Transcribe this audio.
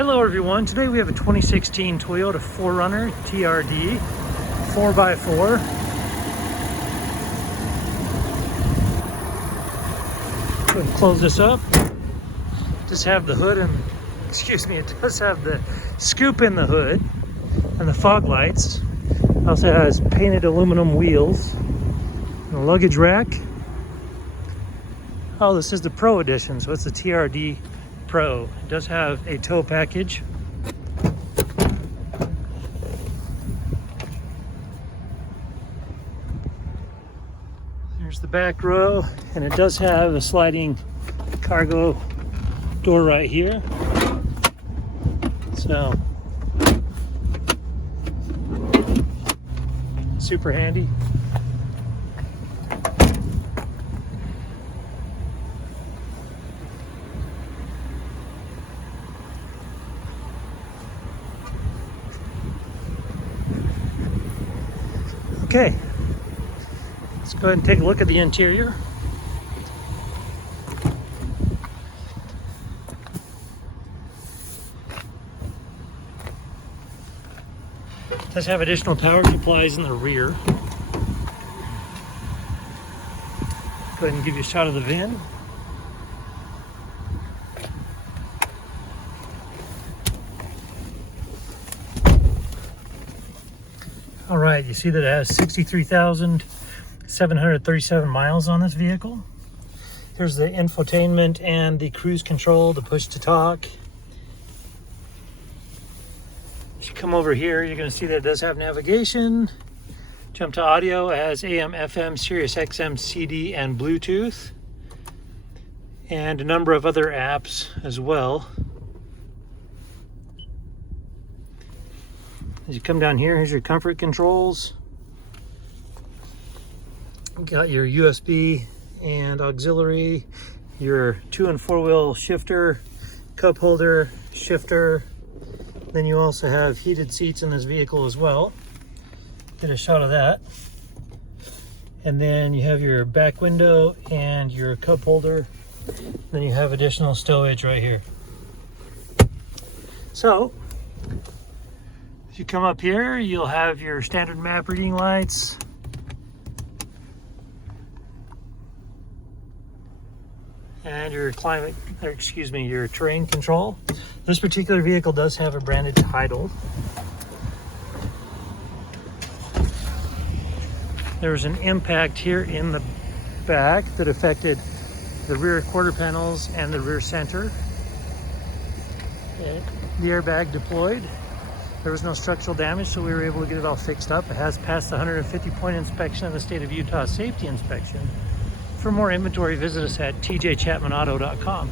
Hello everyone, today we have a 2016 Toyota 4Runner TRD 4x4. Go ahead and close this up. Just have the hood and, it does have the scoop in the hood and the fog lights. It also has painted aluminum wheels and a luggage rack. Oh, this is the Pro edition, so it's the TRD Pro. It does have a tow package. There's the back row, and it does have a sliding cargo door right here. So, super handy. Okay, let's go ahead and take a look at the interior. It does have additional power supplies in the rear. Go ahead and give you a shot of the VIN. All right, you see that it has 63,737 miles on this vehicle. Here's the infotainment and the cruise control, the push to talk. If you come over here, you're going to see that it does have navigation. Jump to audio, it has AM, FM, Sirius XM, CD, and Bluetooth. And a number of other apps as well. As you come down here, here's your comfort controls. You got your USB and auxiliary, your 2- and 4-wheel shifter, cup holder, shifter. Then you also have heated seats in this vehicle as well. Get a shot of that. And then you have your back window and your cup holder. Then you have additional stowage right here. So, if you come up here, you'll have your standard map reading lights. And your your terrain control. This particular vehicle does have a branded title. There was an impact here in the back that affected the rear quarter panels and the rear center. Okay. The airbag deployed. There was no structural damage, so we were able to get it all fixed up. It has passed the 150-point inspection of the state of Utah safety inspection. For more inventory, visit us at tjchapmanauto.com.